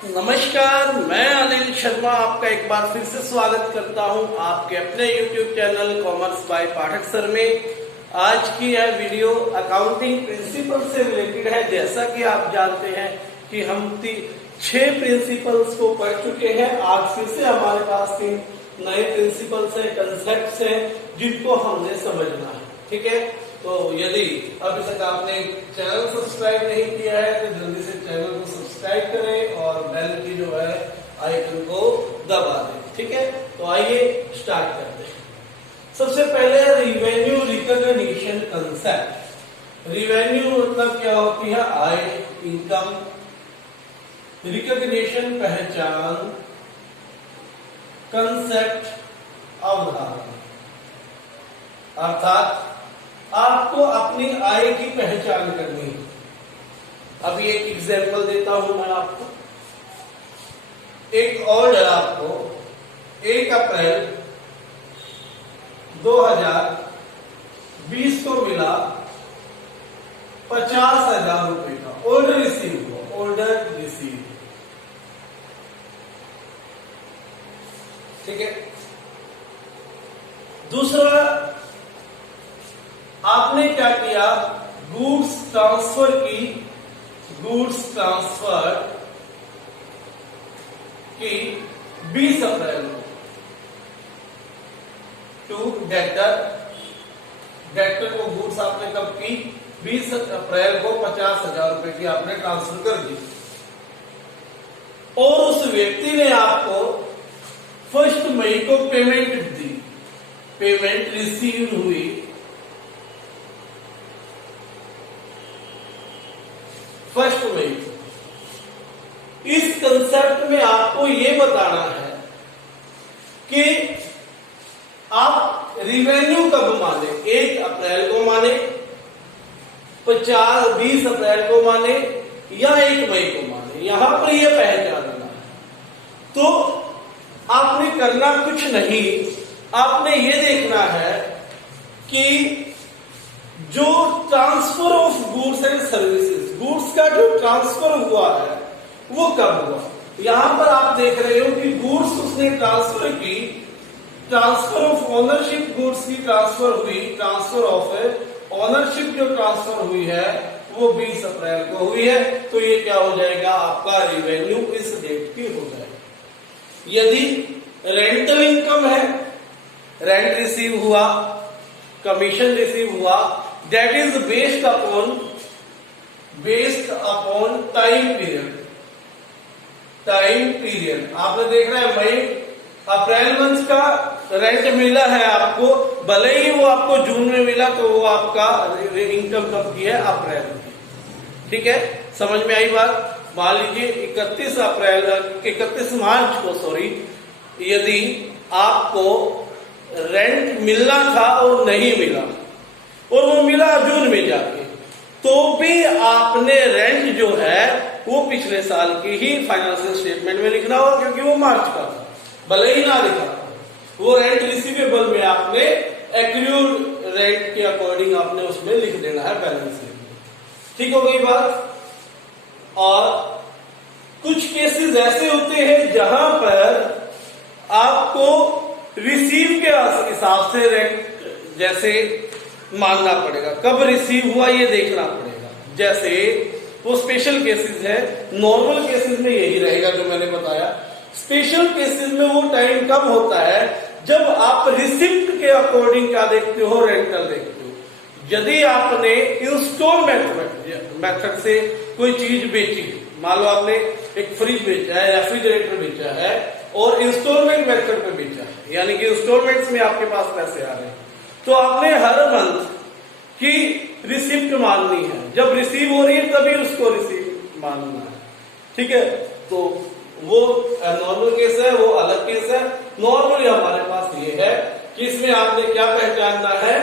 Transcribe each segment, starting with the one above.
नमस्कार, मैं अनिल शर्मा आपका एक बार फिर से स्वागत करता हूं आपके अपने YouTube channel commerce by Pathak sir में। आज की यह वीडियो अकाउंटिंग प्रिंसिपल से रिलेटेड है। जैसा कि आप जानते हैं कि हम 6 प्रिंसिपल्स को पढ़ चुके हैं। आज फिर से हमारे पास 3 नए प्रिंसिपल्स हैं, कंसेप्ट्स हैं, जिनको हमने समझना है। ठीक है, तो यदि अभी तक आपने चैनल सब्सक्राइब नहीं किया है तो जल्दी से चैनल को सब्सक्राइब करें और बेल की जो है आइकन को दबा दें। ठीक है, तो आइए स्टार्ट करते हैं। सबसे पहले रिवेन्यू रिकॉग्निशन कंसेप्ट। रिवेन्यू मतलब क्या होती है? आय, इनकम। रिकॉग्निशन पहचान, कंसेप्ट अवधारणा। अर्थात आपको अपनी आय की पहचान करनी है। अभी एक एग्जांपल देता हूं मैं आपको। एक ऑर्डर आपको 1 अप्रैल 2020 को मिला 50,000 रुपए का। ऑर्डर रिसीव हुआ, ऑर्डर रिसीव। ठीक है। दूसरा, आपने क्या किया? गुड्स ट्रांसफर की, गुड्स ट्रांसफर की 20 अप्रैल टू डेटर। डेटर को गुड्स आपने कब की? 20 अप्रैल को 50,000 रुपए की आपने ट्रांसफर कर दी। और उस व्यक्ति ने आपको 1 मई को पेमेंट दी। पेमेंट रिसीव हुई 1 मई। इस कंसेप्ट में आपको यह बताना है कि आप रिवेन्यू कब माने? 1 अप्रैल को माने, 20 अप्रैल को माने या 1 मई को माने। यहां पर यह पहचानना है। तो आपने करना कुछ नहीं, आपने ये देखना है कि जो transfer of goods and services, goods का जो ट्रांसफर हुआ है वो कब हुआ। यहां पर आप देख रहे हो कि गुड्स उसने ट्रांसफर की, ट्रांसफर ऑफ ओनरशिप गुड्स की ट्रांसफर हुई। ट्रांसफर ऑफ ओनरशिप जो ट्रांसफर हुई है वो 20 अप्रैल को हुई है। तो ये क्या हो जाएगा? आपका रिवेन्यू इस डेट की हो जाएगा। यदि रेंटल इनकम है, रेंट रिसीव हुआ, कमीशन रिसीव हुआ, that is based upon time period. Time period आपने देख रहा है, मई अप्रैल मंथ का रेंट मिला है आपको, भले ही वो आपको जून में मिला तो वो आपका इनकम कब की है? अप्रैल की। ठीक है, समझ में आई बात? मान लीजिए 31 मार्च को यदि आपको रेंट मिलना था और नहीं मिला, और वो मिला जून में जाके, तो भी आपने रेंट जो है वो पिछले साल की ही फाइनेंशियल स्टेटमेंट में लिखना होगा, क्योंकि वो मार्च का था। भले ही ना लिखा, वो रेंट रिसीवेबल में आपने एक्रूड रेंट के अकॉर्डिंग आपने उसमें लिख देना है बैलेंस शीट। ठीक हो गई बात? और कुछ केसेस ऐसे होते हैं जहां पर आपको रिसीव के हिसाब से रेंट जैसे मानना पड़ेगा। कब रिसीव हुआ ये देखना पड़ेगा। जैसे वो स्पेशल केसेस है, नॉर्मल केसेस में यही रहेगा जो मैंने बताया। स्पेशल केसेस में वो टाइम कब होता है? जब आप रिसिप्ट के अकॉर्डिंग क्या देखते हो? रेंटल देखते हो। यदि आपने इंस्टॉलमेंट मेथड से कोई चीज बेची, मान लो आपने एक फ्रिज बेचा है, रेफ्रिजरेटर बेचा है और इंस्टॉलमेंट मेथड पे बेचा है, यानी कि इंस्टॉलमेंट्स में आपके पास पैसे आ रहे हैं, तो आपने हर मंथ की रिसिप्ट माननी है। जब रिसीव हो रही है तभी उसको रिसीव मानना है। ठीक है, तो वो नॉर्मल केस है, वो अलग केस है। नॉर्मली हमारे पास ये है कि इसमें आपने क्या पहचानना है?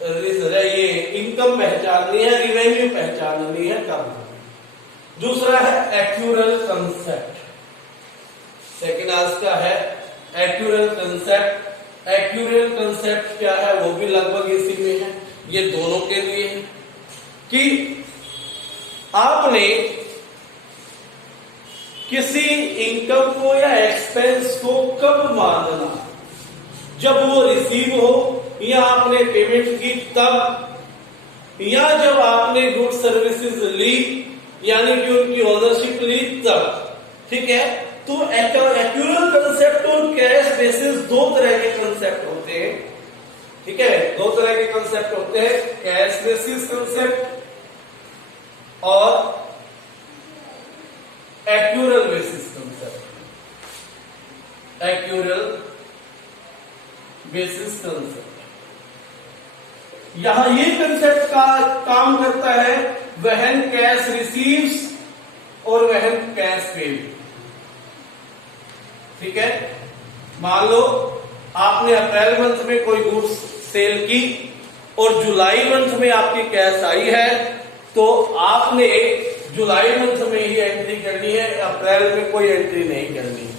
ये इनकम पहचाननी है, रिवेन्यू पहचाननी है कब। दूसरा है एक्यूरल कंसेप्ट। सेकेंड आज का है एक्यूरल कंसेप्ट। एक्यूरल कंसेप्ट क्या है? वो भी लगभग इसी में है। ये दोनों के लिए है कि आपने किसी इनकम को या एक्सपेंस को कब मानना, जब वो रिसीव हो या आपने पेमेंट की तब, या जब आपने गुड सर्विसेज ली यानी कि उनकी ओनरशिप ली तब। ठीक है, तो एक्यूरल कंसेप्ट और कैश बेसिस दो तरह के कंसेप्ट होते हैं। ठीक है, दो तरह के कंसेप्ट होते हैं, कैश बेसिस कंसेप्ट और accrual basis concept. Accrual basis concept यहां ये कंसेप्ट का काम करता है व्हेन कैश रिसीव्स और व्हेन कैश पेड। ठीक है, मान लो आपने अप्रैल मंथ में कोई गुड्स सेल की और जुलाई मंथ में आपकी कैश आई है, तो आपने जुलाई मंथ में ही एंट्री करनी है, अप्रैल में कोई एंट्री नहीं करनी है।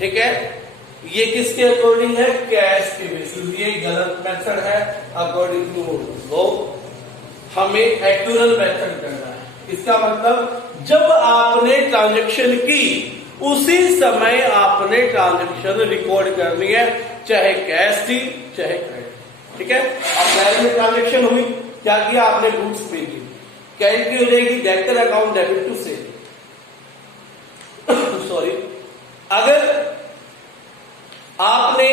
ठीक है, ये किसके अकॉर्डिंग है, कैश के बेसिस। ये गलत मेथड है, अकॉर्डिंग टू लॉ हमें एक्यूरल मेथड करना है। इसका मतलब जब आपने ट्रांजैक्शन की उसी समय आपने ट्रांजैक्शन रिकॉर्ड करनी है, चाहे कैश थी चाहे क्रेडिट। ठीक है, अप्रैल में ट्रांजैक्शन हुई, क्या किया आपने, गुड्स पे की, क्या एंट्री हो जाएगी, debtor account debit to sale. Sorry, अगर आपने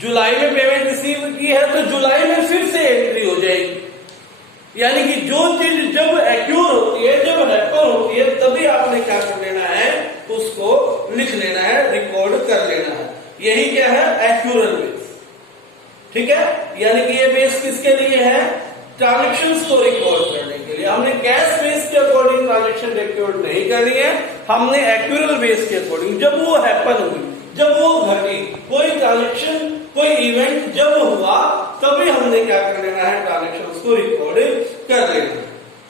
जुलाई में पेमेंट रिसीव की है तो जुलाई में फिर से एंट्री हो जाएगी। यानी कि जो चीज जब एक्यूर होती है, जब हैपर होती है, तभी आपने क्या कर लेना है, उसको लिख लेना है, रिकॉर्ड कर लेना है। यही क्या है, एक्यूरल बेस। ठीक है, यानी कि ये बेस किसके लिए है, ट्रांजेक्शन्स को रिकॉर्ड करने के लिए। हमने कैश बेस के अकॉर्डिंग ट्रांजेक्शन रिकॉर्ड नहीं करनी है, हमने एक्यूरल बेस के अकॉर्डिंग, जब वो हैपन हुई, जब वो घटी, कोई ट्रांजेक्शन, कोई इवेंट जब हुआ, तभी हमने क्या कर लेना है, ट्रांजेक्शन को रिकॉर्ड कर लेना।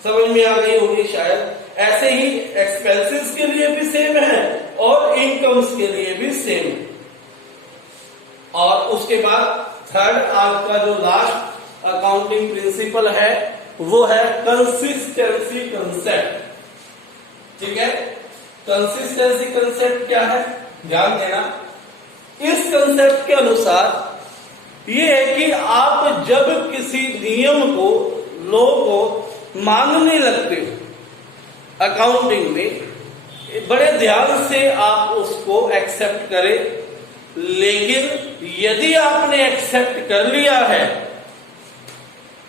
समझ में आ गई होगी शायद। ऐसे ही एक्सपेंसेस के लिए भी सेम है और इनकम्स के लिए भी सेम है। और उसके बाद थर्ड, आज का जो लास्ट अकाउंटिंग प्रिंसिपल है वो है कंसिस्टेंसी कंसेप्ट। ठीक है, कंसिस्टेंसी कंसेप्ट क्या है, ध्यान देना। इस कंसेप्ट के अनुसार ये है कि आप जब किसी नियम को, लॉ को मानने लगते हो अकाउंटिंग में, बड़े ध्यान से आप उसको एक्सेप्ट करें। लेकिन यदि आपने एक्सेप्ट कर लिया है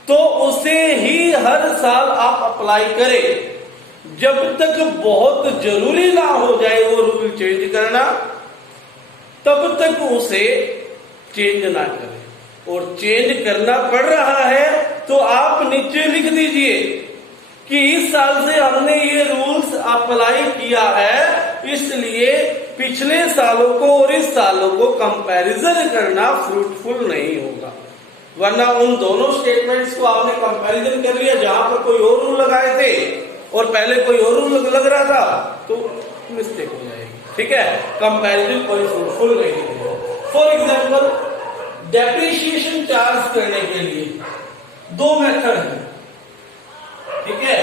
तो उसे ही हर साल आप अप्लाई करें, जब तक बहुत जरूरी ना हो जाए वो रूल चेंज करना, तब तक उसे चेंज ना करें। और चेंज करना पड़ रहा है तो आप नीचे लिख दीजिए कि इस साल से हमने ये रूल्स अप्लाई किया है, इसलिए पिछले सालों को और इस सालों को कंपैरिजन करना फ्रूटफुल नहीं होगा। वरना उन दोनों स्टेटमेंट्स को आपने कंपैरिजन कर लिया, जहां पर कोई और रूल लगाए थे और पहले कोई और रूल लग रहा था, तो मिस्टेक हो जाएगी। ठीक है, कंपैरिजन कोई फ्रूटफुल नहीं होगा। फॉर एग्जाम्पल, डेप्रिसिएशन चार्ज करने के लिए दो मेथड है। ठीक है,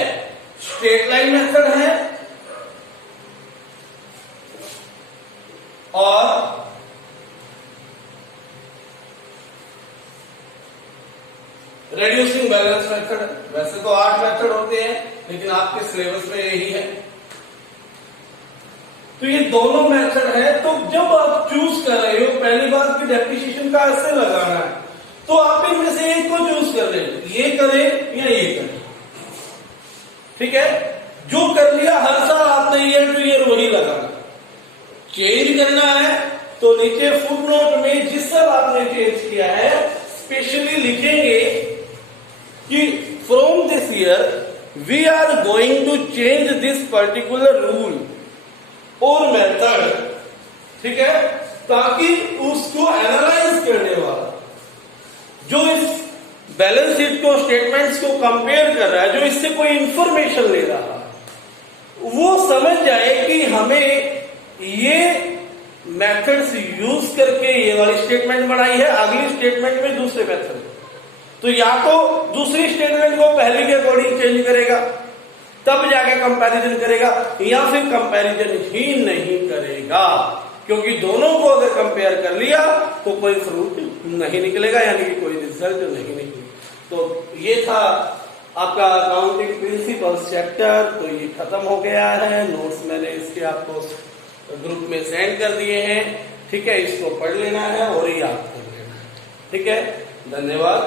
स्ट्रेट लाइन मेथड है और रेड्यूसिंग बैलेंस मेथड। वैसे तो 8 मेथड होते हैं, लेकिन आपके सिलेबस में यही है। तो ये दोनों मेथड है। तो जब आप चूज कर रहे हो, पहली बात की डेप्रिसिएशन का ऐसे लगाना है, तो आप इनमें से एक को चूज कर ले, ये करें या ये करें। ठीक है, जो कर लिया हर साल आपने ईयर टू ईयर वही लगाना। चेंज करना है तो नीचे फुटनोट में जिस साल आपने चेंज किया है स्पेशली लिखेंगे कि from this year we are going to change this particular rule और मेथड। ठीक है, ताकि उसको एनालाइज करने वाला जो इस बैलेंस शीट को, स्टेटमेंट्स को कंपेयर कर रहा है, जो इससे कोई इंफॉर्मेशन ले रहा है, वो समझ जाए कि हमें ये मेथड्स यूज करके ये वाली स्टेटमेंट बनाई है, अगली स्टेटमेंट में दूसरे मेथड। तो या तो दूसरी स्टेटमेंट को पहले के अकॉर्डिंग चेंज करेगा तब जाके कंपैरिजन करेगा, या फिर कंपैरिजन ही नहीं करेगा। क्योंकि दोनों को अगर कंपेयर कर लिया तो कोई फ्रूट नहीं निकलेगा, यानी कि कोई रिजल्ट नहीं निकलेगा। तो ये था आपका अकाउंटिंग प्रिंसिपल्स चैप्टर। तो ये खत्म हो गया है। नोट्स मैंने इसके आपको ग्रुप में सेंड कर दिए हैं, ठीक है। इसको पढ़ लेना है और याद कर लेना है, ठीक है। धन्यवाद।